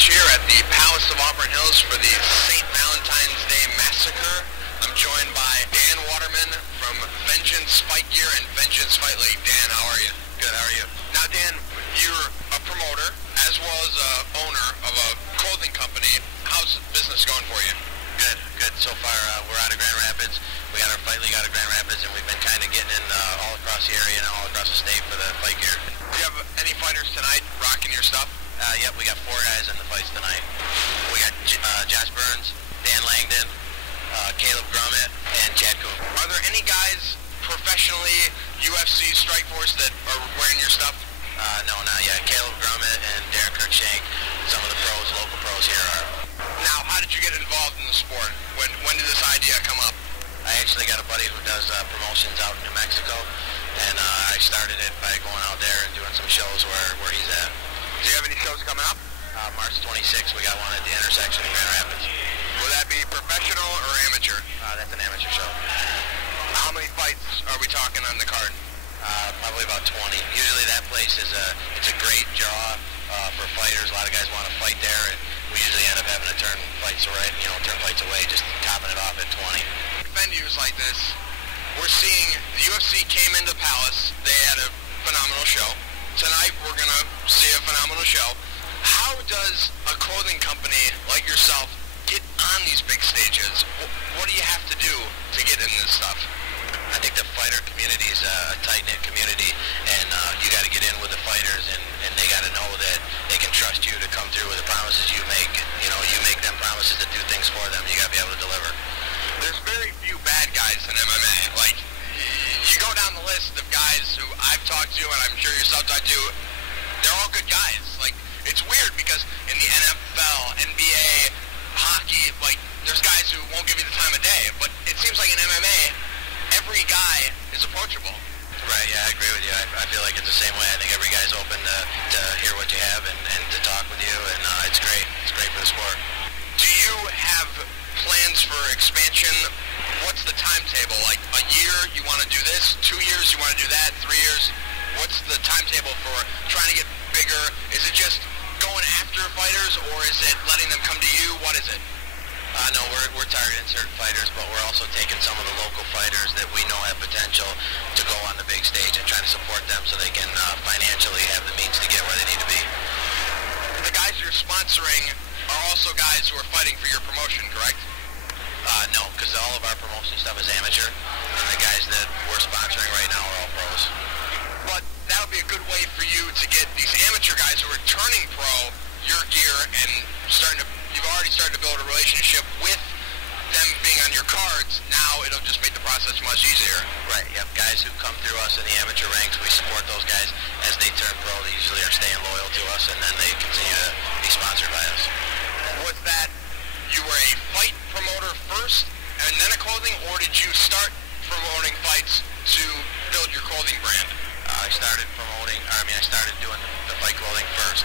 Radich here at the Palace of Auburn Hills for the St. Valentine's Day Massacre. I'm joined by Dan Waterman from Vengeance Fight Gear and Vengeance Fight Leauge. Dan, how are you? Good, how are you? Now, Dan, you're a promoter as well as a owner of a clothing company. How's business going for you? Good, good. So far, we're out of Grand Rapids. We got our Fight League out of Grand Rapids, and we've been kind of getting in all across the area and all across the state for the fight gear. Do you have any fighters tonight rocking your stuff? Yep, we got 4 guys in the fights tonight. We got Josh Burns, Dan Langdon, Caleb Grummett, and Chad Coon. Are there any guys professionally UFC Strikeforce that are wearing your stuff? No, not yet. Caleb Grummett and Darren Kirkshank, some of the pros, local pros here are. Now, how did you get involved in the sport? When did this idea come up? I actually got a buddy who does promotions out in New Mexico, and I started it by going out there and doing some shows where he's at. Do you have any shows coming up? March 26th, we got one at the intersection in Grand Rapids. Will that be professional or amateur? That's an amateur show. How many fights are we talking on the card? Probably about 20. Usually that place is it's a great draw for fighters. A lot of guys want to fight there, and we usually end up having to turn fights away, just topping it off at 20. Venues like this, we're seeing the UFC came into Palace. They had a phenomenal show. Tonight we're going to see a phenomenal show. How does a clothing company like yourself get on these big stages? What do you have to do to get in this stuff? I think the fighter community is a tight-knit community, and you got to get in with the fighters, and they got to know that they can trust you to come through with the promises you make. You know, you make them promises to do things for them. You got to be able to deliver. There's very few bad guys in MMA. Like, you go down the list of guys who I've talked to, and I'm sure yourself talked to, they're all good guys. Like, it's weird because in the NFL, NBA, hockey, like, there's guys who won't give you the time of day, but it seems like in MMA, every guy is approachable. Right, yeah, I agree with you. I feel like it's the same way. I think every guy's open to hear what you have and to talk with you, and it's great. It's great for the sport. Do you have plans for expansion? What's the timetable? Like, a year you want to do this, 2 years you want to do that, 3 years? What's the timetable for trying to get bigger? Is it just going after fighters, or is it letting them come to you? What is it? No, we're targeting certain fighters, but we're also taking some of the local fighters that we know have potential to go on the big stage and trying to support them so they can financially have the means to get where they need to be. The guys you're sponsoring are also guys who are fighting for your promotion, correct? No, because all of our promotion stuff is amateur, and the guys that we're sponsoring right now are all pros. But that would be a good way for you to get these amateur guys who are turning pro your gear and you've already started to build a relationship with them being on your cards. Now it'll just make the process much easier. Right, yep. Guys who come through us in the amateur ranks, we support those guys as they turn pro. They usually are staying loyal to us, and then they continue to be sponsored by us. Was that you were a fight promoter first and then a clothing, or did you start promoting fights to build your clothing brand? I started doing the fight clothing first,